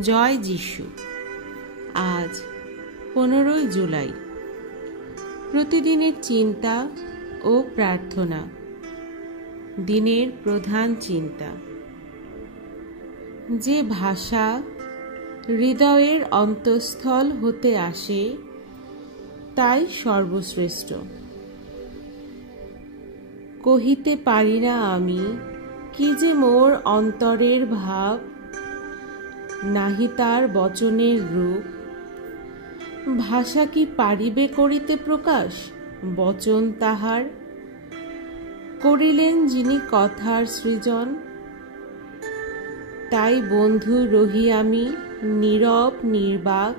জয় যিশু। আজ 15 জুলাই। প্রতিদিনের চিন্তা ও প্রার্থনা। দিনের প্রধান চিন্তা। যে ভাষা হৃদয়ের অন্তঃস্থল হতে আসে তাই সর্বশ্রেষ্ঠ। কহিতে পারি না আমি কি যে মোর অন্তরের ভাব, নাহি তার বচনের রূপ। ভাষা কি পারিবে করিতে প্রকাশ, বচন তাহার করিলেন যিনি কথার সৃজন। তাই বন্ধু রহি আমি নীরব নির্বাক,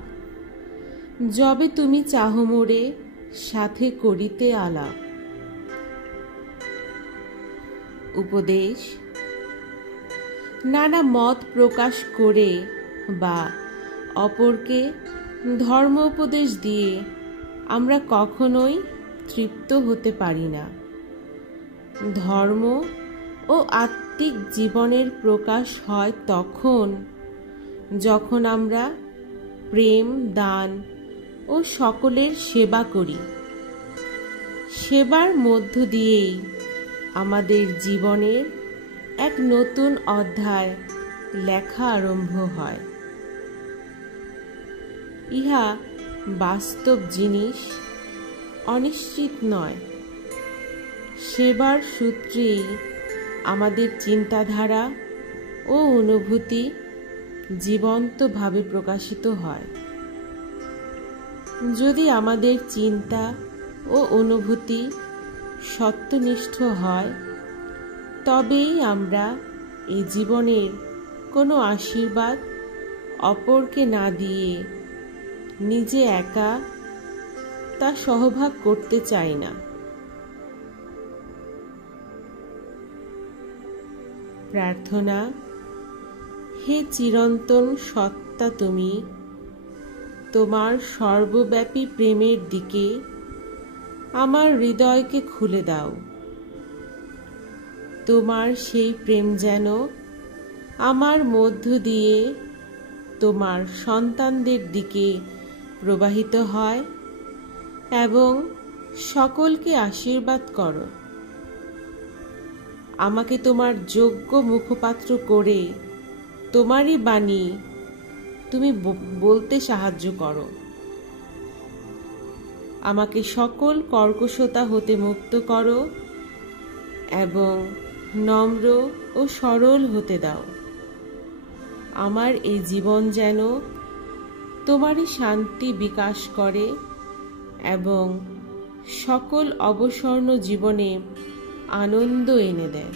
যবে তুমি চাহ মোরে সাথে করিতে আলাপ। উপদেশ। নানা মত প্রকাশ করে বা অপরকে ধর্ম উপদেশ দিয়ে আমরা কখনোই তৃপ্ত হতে পারি না। ধর্ম ও আত্মিক জীবনের প্রকাশ হয় তখন যখন আমরা প্রেম, দান ও সকলের সেবা করি। সেবার মধ্য দিয়েই আমাদের জীবনের এক নতুন অধ্যায় লেখা আরম্ভ হয়। ইহা বাস্তব জিনিস, অনিশ্চিত নয়। সেবার সূত্রেই আমাদের চিন্তাধারা ও অনুভূতি জীবন্তভাবে প্রকাশিত হয়। যদি আমাদের চিন্তা ও অনুভূতি সত্যনিষ্ঠ হয়, তবেই আমরা এই জীবনের কোনো আশীর্বাদ অপরকে না দিয়ে নিজে একা তা সহভাগ করতে চাই না। প্রার্থনা। হে চিরন্তন সত্তা, তুমি তোমার সর্বব্যাপী প্রেমের দিকে আমার হৃদয়কে খুলে দাও। তোমার সেই প্রেম যেন আমার মধ্য দিয়ে তোমার সন্তানদের দিকে প্রবাহিত হয় এবং সকলকে আশীর্বাদ করো। আমাকে তোমার যোগ্য মুখপাত্র করে তোমারই বাণী তুমি বলতে সাহায্য করো। আমাকে সকল কর্কশতা হতে মুক্ত করো এবং নম্র ও সরল হতে দাও। আমার এই জীবন যেন তোমারই শান্তি বিকাশ করে এবং সকল অবসন্ন জীবনে আনন্দ এনে দেয়।